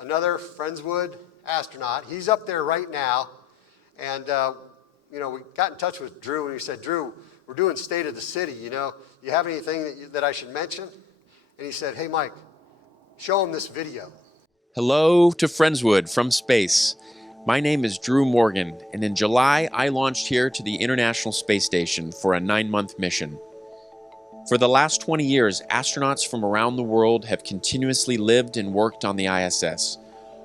another Friendswood astronaut, he's up there right now. And, we got in touch with Drew and we said, Drew, we're doing State of the City, you have anything that I should mention? And he said, hey, Mike, show him this video. Hello to Friendswood from space. My name is Drew Morgan, and in July, I launched here to the International Space Station for a 9-month mission. For the last 20 years, astronauts from around the world have continuously lived and worked on the ISS.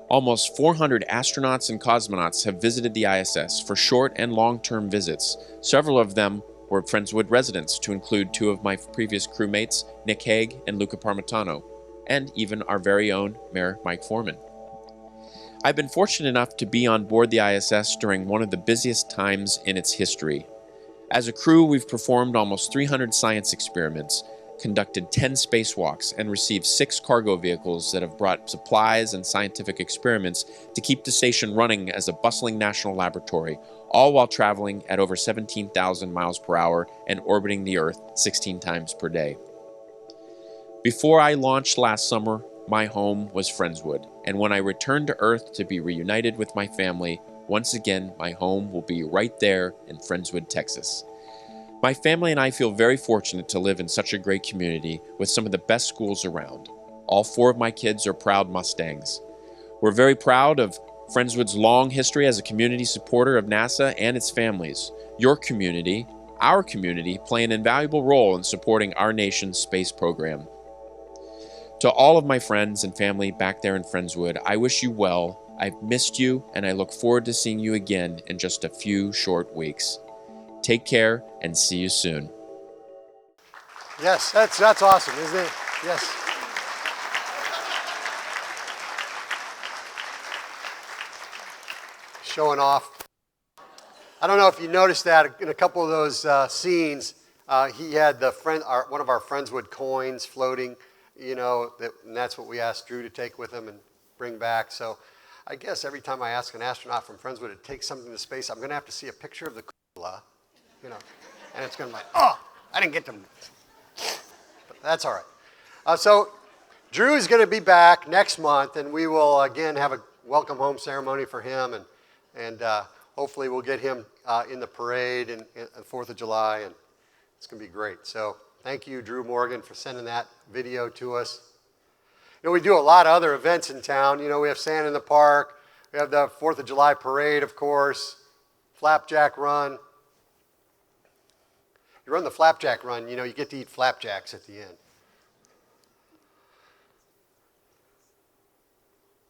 Almost 400 astronauts and cosmonauts have visited the ISS for short and long-term visits. Several of them were Friendswood residents, to include 2 of my previous crewmates, Nick Hague and Luca Parmitano, and even our very own Mayor Mike Foreman. I've been fortunate enough to be on board the ISS during one of the busiest times in its history. As a crew, we've performed almost 300 science experiments, conducted 10 spacewalks, and received 6 cargo vehicles that have brought supplies and scientific experiments to keep the station running as a bustling national laboratory, all while traveling at over 17,000 miles per hour and orbiting the Earth 16 times per day. Before I launched last summer, my home was Friendswood, and when I return to Earth to be reunited with my family, once again, my home will be right there in Friendswood, Texas. My family and I feel very fortunate to live in such a great community with some of the best schools around. All 4 of my kids are proud Mustangs. We're very proud of Friendswood's long history as a community supporter of NASA and its families. Your community, our community, play an invaluable role in supporting our nation's space program. To all of my friends and family back there in Friendswood, I wish you well. I've missed you, and I look forward to seeing you again in just a few short weeks. Take care, and see you soon. Yes, that's awesome, isn't it? Yes. Showing off. I don't know if you noticed that in a couple of those scenes, he had one of our Friendswood coins floating, and that's what we asked Drew to take with him and bring back. So I guess every time I ask an astronaut from Friendswood to take something to space, I'm going to have to see a picture of the cupola, and it's going to be like, oh, I didn't get them. But that's all right. So Drew is going to be back next month, and we will again have a welcome home ceremony for him, and hopefully we'll get him in the parade and 4th of July, and it's going to be great. So thank you, Drew Morgan, for sending that video to us. You know, we do a lot of other events in town. You know, we have Santa in the Park. We have the 4th of July parade, of course, Flapjack Run. You run the Flapjack Run, you know, you get to eat flapjacks at the end.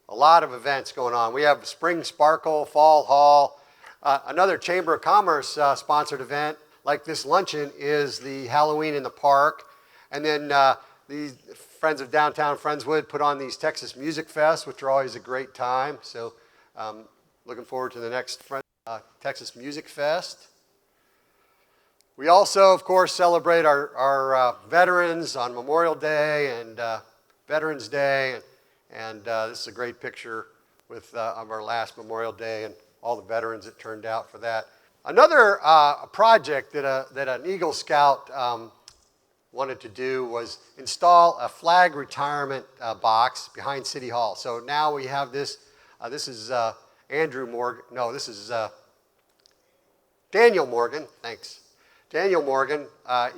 A lot of events going on. We have Spring Sparkle, Fall Hall. Another Chamber of Commerce sponsored event, like this luncheon, is the Halloween in the Park. And then the Friends of Downtown Friendswood put on these Texas Music Fests, which are always a great time. So looking forward to the next Texas Music Fest. We also, of course, celebrate our veterans on Memorial Day and Veterans Day. And this is a great picture of our last Memorial Day and all the veterans that turned out for that. Another project that an Eagle Scout wanted to do was install a flag retirement box behind City Hall. So now we have this. This is Andrew Morgan. No, this is Daniel Morgan. Thanks. Daniel Morgan,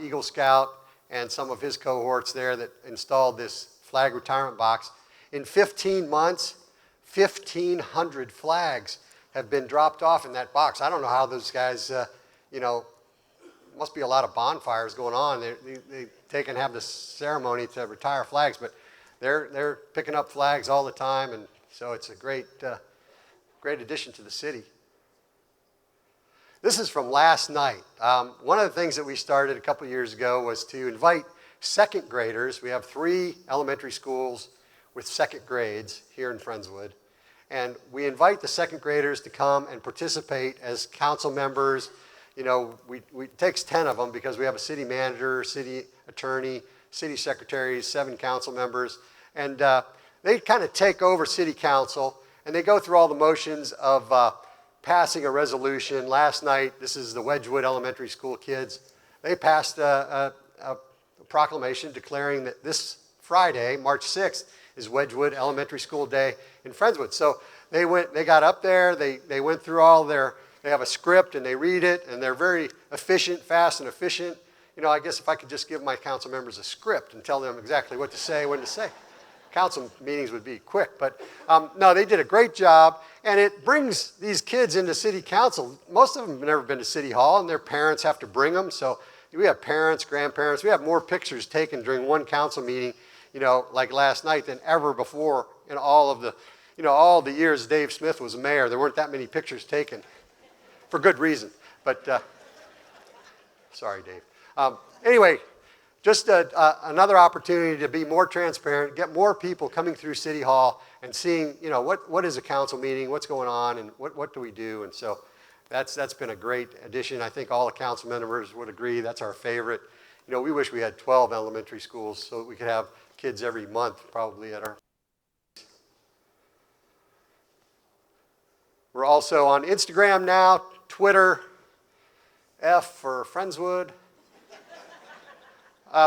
Eagle Scout, and some of his cohorts there that installed this flag retirement box. In 15 months, 1,500 flags have been dropped off in that box. I don't know how those guys, you know, must be a lot of bonfires going on. They take and have this ceremony to retire flags, but they're picking up flags all the time, and so it's a great addition to the city. This is from last night. One of the things that we started a couple years ago was to invite second graders. We have 3 elementary schools with second grades here in Friendswood. And we invite the second graders to come and participate as council members. You know, it takes 10 of them because we have a city manager, city attorney, city secretaries, 7 council members. And they kind of take over city council, and they go through all the motions of passing a resolution. Last night, this is the Wedgwood Elementary School kids. They passed a proclamation declaring that this Friday, March 6th, is Wedgwood Elementary School Day in Friendswood. So they got up there, they went through they have a script and they read it, and they're very efficient, fast and efficient. You know, I guess if I could just give my council members a script and tell them exactly what to say, when to say. Council meetings would be quick, but no, they did a great job, and it brings these kids into city council. Most of them have never been to City Hall, and their parents have to bring them. So we have parents, grandparents. We have more pictures taken during one council meeting, you know, like last night, than ever before in all of the, you know, all the years Dave Smith was mayor. There weren't that many pictures taken, for good reason. But sorry, Dave. Anyway, just another opportunity to be more transparent, get more people coming through City Hall and seeing, you know, what is a council meeting, what's going on, and what do we do. And so that's been a great addition. I think all the council members would agree that's our favorite. You know, we wish we had 12 elementary schools so that we could have kids every month probably at our. We're also on Instagram now, Twitter, F for Friendswood.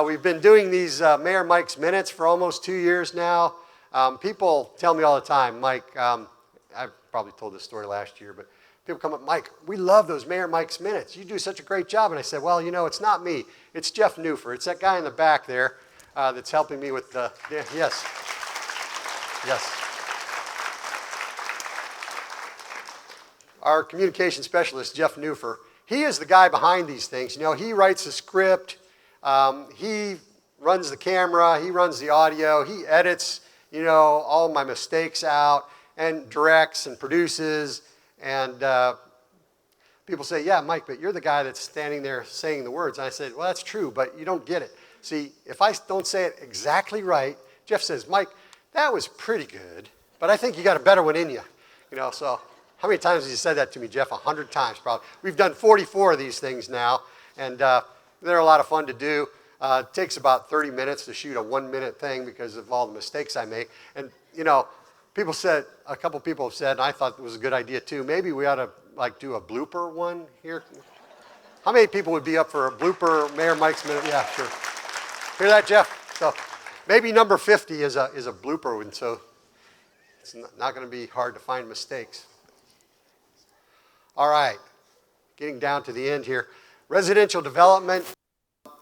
We've been doing these Mayor Mike's Minutes for almost 2 years now. People tell me all the time, Mike, I've probably told this story last year, but people come up, Mike, we love those Mayor Mike's Minutes. You do such a great job. And I said, well, you know, it's not me. It's Jeff Newfer. It's that guy in the back there that's helping me with the, yes. Yes. Our communication specialist, Jeff Newfer, he is the guy behind these things. You know, he writes the script. He runs the camera, he runs the audio, he edits, you know, all my mistakes out, and directs and produces. And people say, yeah, Mike, but you're the guy that's standing there saying the words. And I said, well, that's true, but you don't get it. See, if I don't say it exactly right, Jeff says, Mike, that was pretty good, but I think you got a better one in you. You know, so how many times have you said that to me, Jeff? 100 times probably. We've done 44 of these things now, and they're a lot of fun to do. It takes about 30 minutes to shoot a 1-minute thing because of all the mistakes I make. And, you know, a couple people have said, and I thought it was a good idea too, maybe we ought to like do a blooper one here. How many people would be up for a blooper, Mayor Mike's minute? Yeah, sure. Hear that, Jeff? So maybe number 50 is a blooper, and so it's not going to be hard to find mistakes. All right, getting down to the end here. Residential development.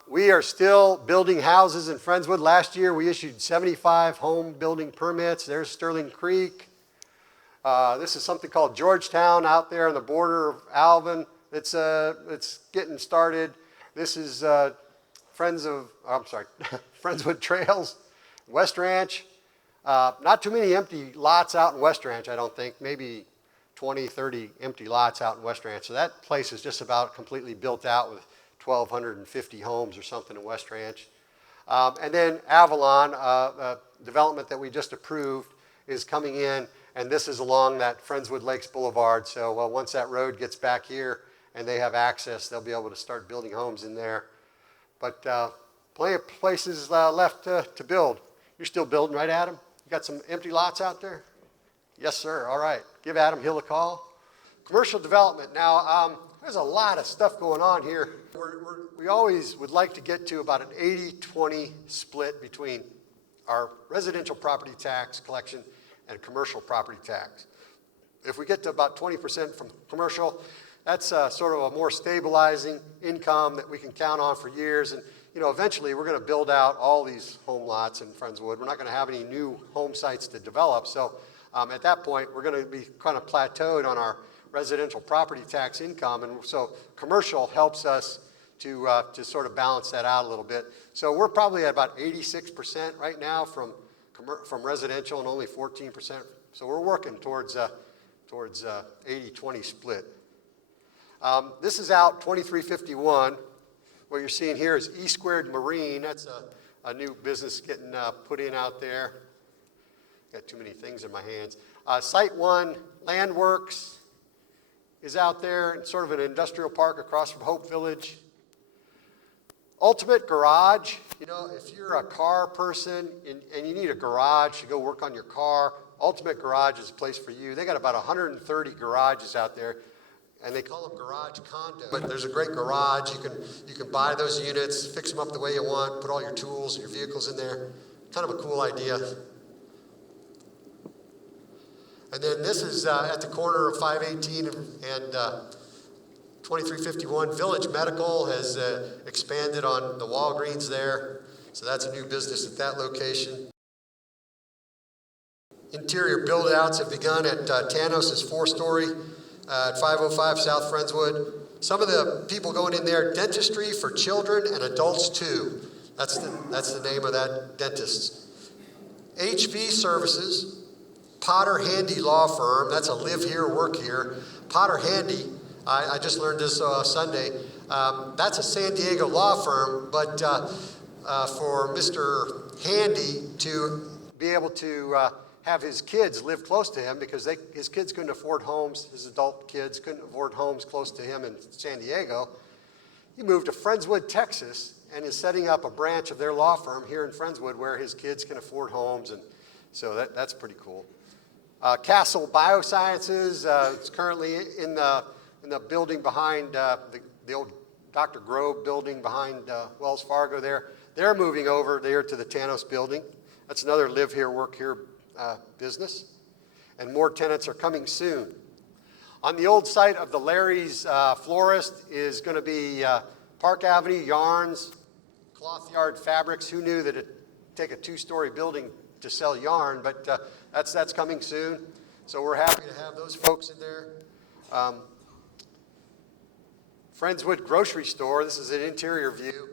We are still building houses in Friendswood. Last year, we issued 75 home building permits. There's Sterling Creek. This is something called Georgetown out there on the border of Alvin. It's getting started. This is Friendswood Trails, West Ranch. Not too many empty lots out in West Ranch, I don't think. Maybe 20, 30 empty lots out in West Ranch. So that place is just about completely built out with 1,250 homes or something in West Ranch. And then Avalon, a development that we just approved, is coming in, and this is along that Friendswood Lakes Boulevard. So once that road gets back here and they have access, they'll be able to start building homes in there. But plenty of places left to build. You're still building, right, Adam? You got some empty lots out there? Yes, sir. All right. Give Adam Hill a call. Commercial development. Now, there's a lot of stuff going on here. We always would like to get to about an 80-20 split between our residential property tax collection and commercial property tax. If we get to about 20% from commercial, that's sort of a more stabilizing income that we can count on for years. And eventually we're going to build out all these home lots in Friendswood. We're not going to have any new home sites to develop. So at that point, we're going to be kind of plateaued on our residential property tax income, and so commercial helps us to sort of balance that out a little bit. So we're probably at about 86% right now from residential and only 14%. So we're working towards 80-20 split. This is out 2351. What you're seeing here is E Squared Marine. That's a new business getting put in out there. Got too many things in my hands. Site 1 Landworks is out there in sort of an industrial park across from Hope Village. Ultimate Garage, if you're a car person and you need a garage to go work on your car, Ultimate Garage is a place for you. They got about 130 garages out there, and they call them garage condos. But there's a great garage. You can buy those units, fix them up the way you want, put all your tools and your vehicles in there. Kind of a cool idea. And then this is at the corner of 518 and 2351. Village Medical has expanded on the Walgreens there. So that's a new business at that location. Interior build-outs have begun at Tanos' 4-story at 505 South Friendswood. Some of the people going in there, dentistry for children and adults too. That's the name of that dentist. HV Services. Potter Handy Law Firm, that's a live here, work here. Potter Handy, I just learned this Sunday, that's a San Diego law firm, but for Mr. Handy to be able to have his kids live close to him because his kids couldn't afford homes, his adult kids couldn't afford homes close to him in San Diego, he moved to Friendswood, Texas, and is setting up a branch of their law firm here in Friendswood where his kids can afford homes, and so that's pretty cool. Castle Biosciences, it's currently in the building behind the old Dr. Grove building behind Wells Fargo there. They're moving over there to the Tanos building. That's another live here, work here business. And more tenants are coming soon. On the old site of the Larry's Florist is going to be Park Avenue Yarns, Cloth Yard Fabrics. Who knew that it'd take a 2-story building to sell yarn, but that's coming soon. So we're happy to have those folks in there. Friendswood Grocery Store, this is an interior view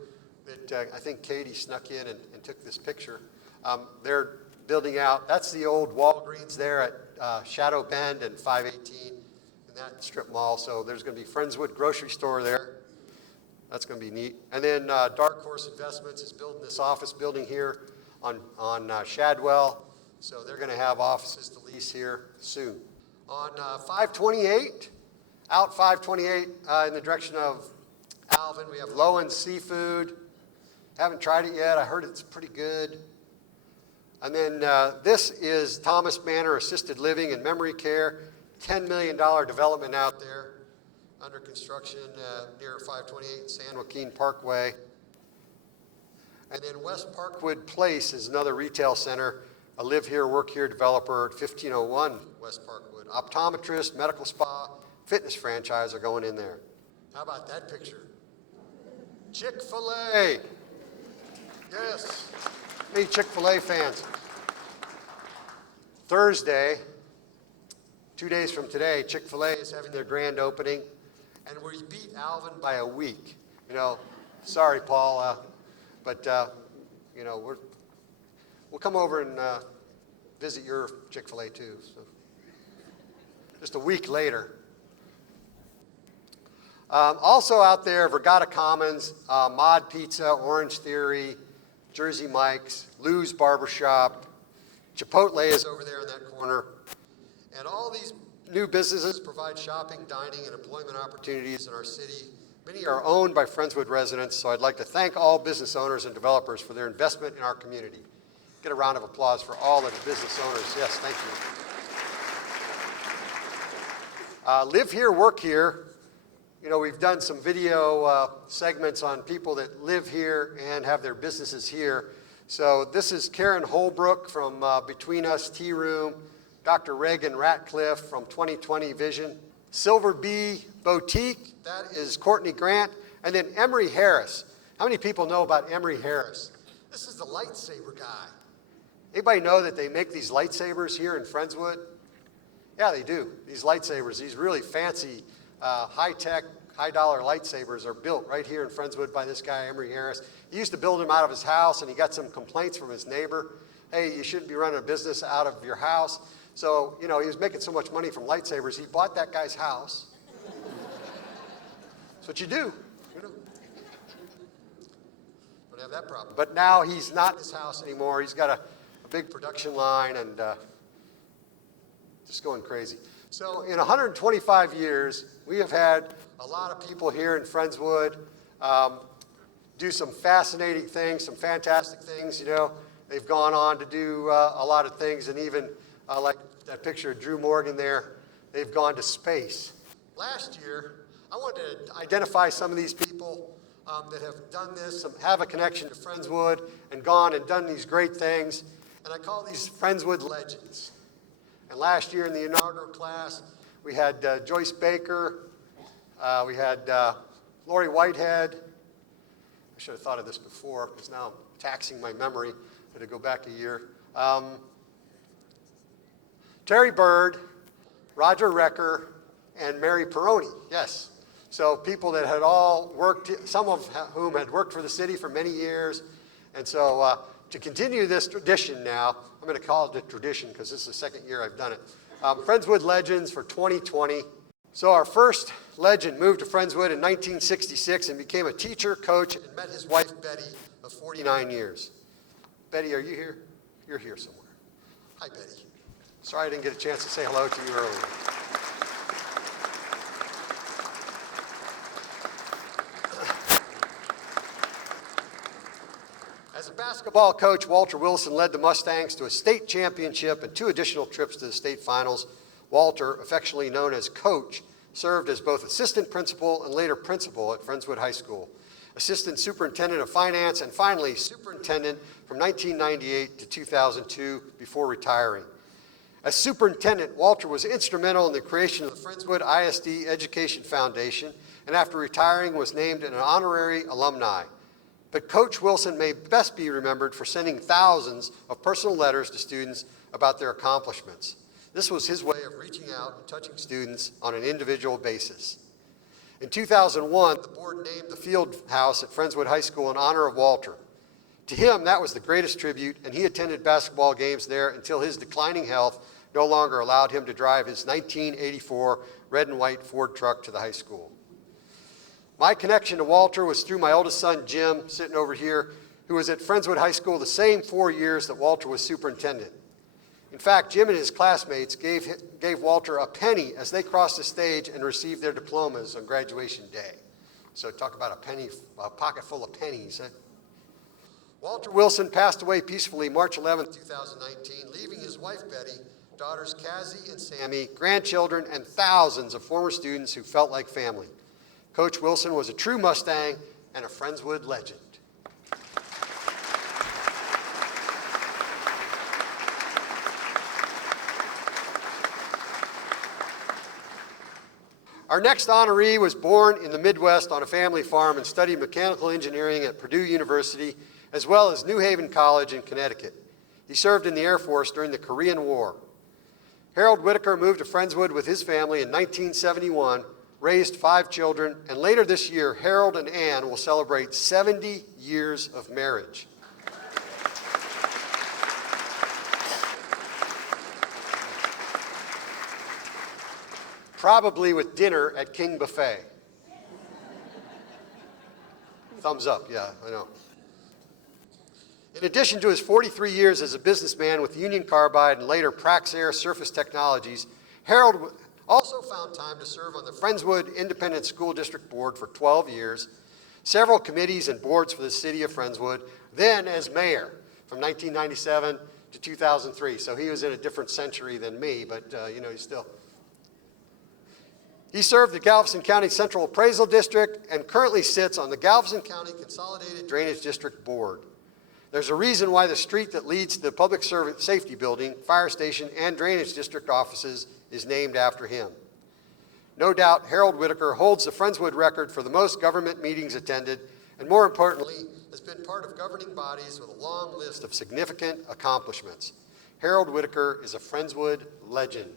that I think Katie snuck in and took this picture. They're building out, that's the old Walgreens there at Shadow Bend and 518 in that strip mall. So there's going to be Friendswood Grocery Store there. That's going to be neat. And then Dark Horse Investments is building this office building here on Shadwell. So they're going to have offices to lease here soon. On 528, out 528 in the direction of Alvin, we have Lowen's Seafood. Haven't tried it yet. I heard it's pretty good. And then this is Thomas Manor Assisted Living and Memory Care, $10 million development out there. under construction near 528 San Joaquin Parkway. And then West Parkwood Place is another retail center, a live here, work here developer at 1501 West Parkwood. Optometrist, medical spa, fitness franchise are going in there. How about that picture? Chick-fil-A. Yes. Me Chick-fil-A fans. Thursday, 2 days from today, Chick-fil-A is having their grand opening, and we beat Alvin by a week. You know, sorry, Paul, but you know, we'll come over and visit your Chick-fil-A too. So. Just a week later. Also out there, Vergata Commons, Mod Pizza, Orange Theory, Jersey Mike's, Lou's Barbershop, Chipotle is over there in that corner. And all these new businesses provide shopping, dining, and employment opportunities in our city. Many are owned by Friendswood residents, so I'd like to thank all business owners and developers for their investment in our community. Get a round of applause for all of the business owners. Yes, thank you. Live here, work here. You know, we've done some video segments on people that live here and have their businesses here. So this is Karen Holbrook from Between Us Tea Room, Dr. Reagan Ratcliffe from 2020 Vision, Silver Bee Boutique, that is Courtney Grant, and then Emery Harris. How many people know about Emery Harris? This is the lightsaber guy. Anybody know that they make these lightsabers here in Friendswood? Yeah, they do. These lightsabers, these really fancy, high-tech, high-dollar lightsabers are built right here in Friendswood by this guy, Emery Harris. He used to build them out of his house, and he got some complaints from his neighbor. Hey, you shouldn't be running a business out of your house. So, you know, he was making so much money from lightsabers, he bought that guy's house. That's what you do, you know. Don't have that problem. But now he's not in his house anymore. He's got a big production line and just going crazy. So in 125 years, we have had a lot of people here in Friendswood do some fascinating things, some fantastic things, you know. They've gone on to do a lot of things, and even like that picture of Drew Morgan there, they've gone to space. Last year, I wanted to identify some of these people that have done this, some have a connection to Friendswood and gone and done these great things, and I call these Friendswood Legends. And last year in the inaugural class, we had Joyce Baker, we had Lori Whitehead. I should have thought of this before, because now I'm taxing my memory. I had to go back a year. Terry Bird, Roger Recker, and Mary Peroni, yes. So people that had all worked, some of whom had worked for the city for many years. And so to continue this tradition now, I'm going to call it a tradition because this is the second year I've done it. Friendswood Legends for 2020. So our first legend moved to Friendswood in 1966 and became a teacher, coach, and met his wife, Betty, of 49 years. Betty, are you here? You're here somewhere. Hi, Betty. Sorry I didn't get a chance to say hello to you earlier. As a basketball coach, Walter Wilson led the Mustangs to a state championship and 2 additional trips to the state finals. Walter, affectionately known as Coach, served as both assistant principal and later principal at Friendswood High School, assistant superintendent of finance, and finally superintendent from 1998 to 2002 before retiring. As superintendent, Walter was instrumental in the creation of the Friendswood ISD Education Foundation, and after retiring was named an honorary alumni. But Coach Wilson may best be remembered for sending thousands of personal letters to students about their accomplishments. This was his way of reaching out and touching students on an individual basis. In 2001, the board named the field house at Friendswood High School in honor of Walter. To him, that was the greatest tribute, and he attended basketball games there until his declining health no longer allowed him to drive his 1984 red and white Ford truck to the high school. My connection to Walter was through my oldest son, Jim, sitting over here, who was at Friendswood High School the same 4 years that Walter was superintendent. In fact, Jim and his classmates gave Walter a penny as they crossed the stage and received their diplomas on graduation day. So talk about a pocket full of pennies. Huh? Walter Wilson passed away peacefully March 11, 2019, leaving his wife, Betty, daughters Cassie and Sammy, grandchildren, and thousands of former students who felt like family. Coach Wilson was a true Mustang and a Friendswood legend. Our next honoree was born in the Midwest on a family farm and studied mechanical engineering at Purdue University, as well as New Haven College in Connecticut. He served in the Air Force during the Korean War. Harold Whitaker moved to Friendswood with his family in 1971, raised 5 children, and later this year, Harold and Ann will celebrate 70 years of marriage. Probably with dinner at King Buffet. Thumbs up, yeah, I know. In addition to his 43 years as a businessman with Union Carbide and later Praxair Surface Technologies, Harold also found time to serve on the Friendswood Independent School District Board for 12 years, several committees and boards for the city of Friendswood, then as mayor from 1997 to 2003. So he was in a different century than me, but he's still. He served the Galveston County Central Appraisal District and currently sits on the Galveston County Consolidated Drainage District Board. There's a reason why the street that leads to the Public Safety Building, Fire Station, and Drainage District offices is named after him. No doubt, Harold Whitaker holds the Friendswood record for the most government meetings attended, and more importantly, has been part of governing bodies with a long list of significant accomplishments. Harold Whitaker is a Friendswood legend.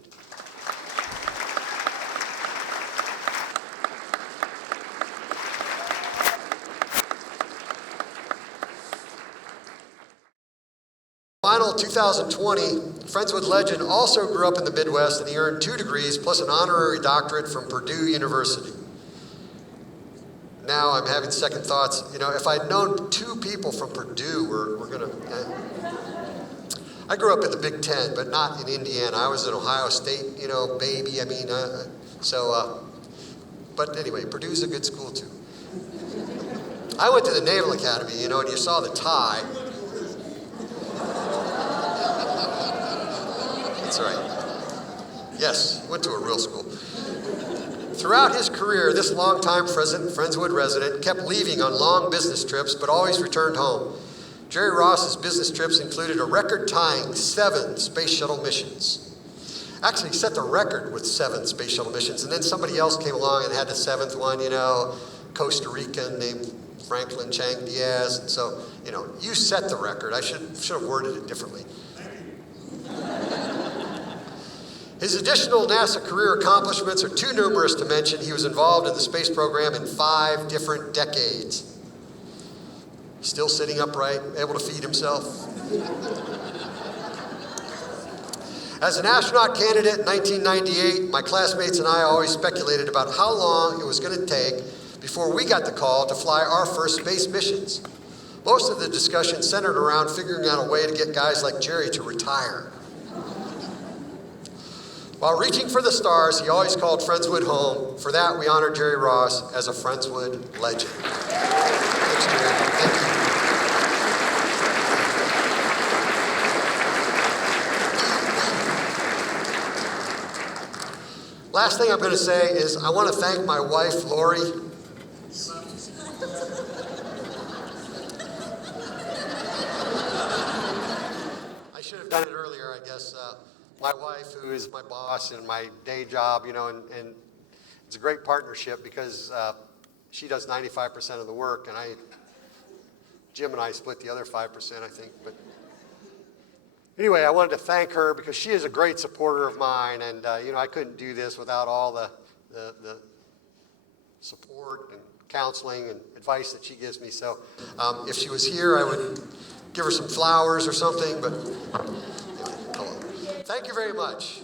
Final 2020, Friendswood legend also grew up in the Midwest, and he earned 2 degrees plus an honorary doctorate from Purdue University. Now I'm having second thoughts. If I'd known 2 people from Purdue were gonna. I grew up in the Big Ten, but not in Indiana. I was an Ohio State, baby. But anyway, Purdue's a good school too. I went to the Naval Academy, and you saw the tie. That's right. Yes, went to a real school. Throughout his career, this longtime Friendswood resident kept leaving on long business trips, but always returned home. Jerry Ross's business trips included a record-tying 7 space shuttle missions. Actually, he set the record with 7 space shuttle missions, and then somebody else came along and had the 7th one, Costa Rican named Franklin Chang Diaz. And so, you set the record. I should have worded it differently. His additional NASA career accomplishments are too numerous to mention. He was involved in the space program in 5 different decades. Still sitting upright, able to feed himself. As an astronaut candidate in 1998, my classmates and I always speculated about how long it was going to take before we got the call to fly our first space missions. Most of the discussion centered around figuring out a way to get guys like Jerry to retire. While reaching for the stars, he always called Friendswood home. For that, we honor Jerry Ross as a Friendswood legend. Thanks, Jerry. Thank you. Last thing I'm going to say is I want to thank my wife, Lori. I should have done it earlier, I guess. My wife, who is my boss in my day job, and it's a great partnership because she does 95% of the work, and Jim and I split the other 5%, I think. But anyway, I wanted to thank her because she is a great supporter of mine, and I couldn't do this without all the support and counseling and advice that she gives me. So if she was here, I would give her some flowers or something, but hello. Thank you very much.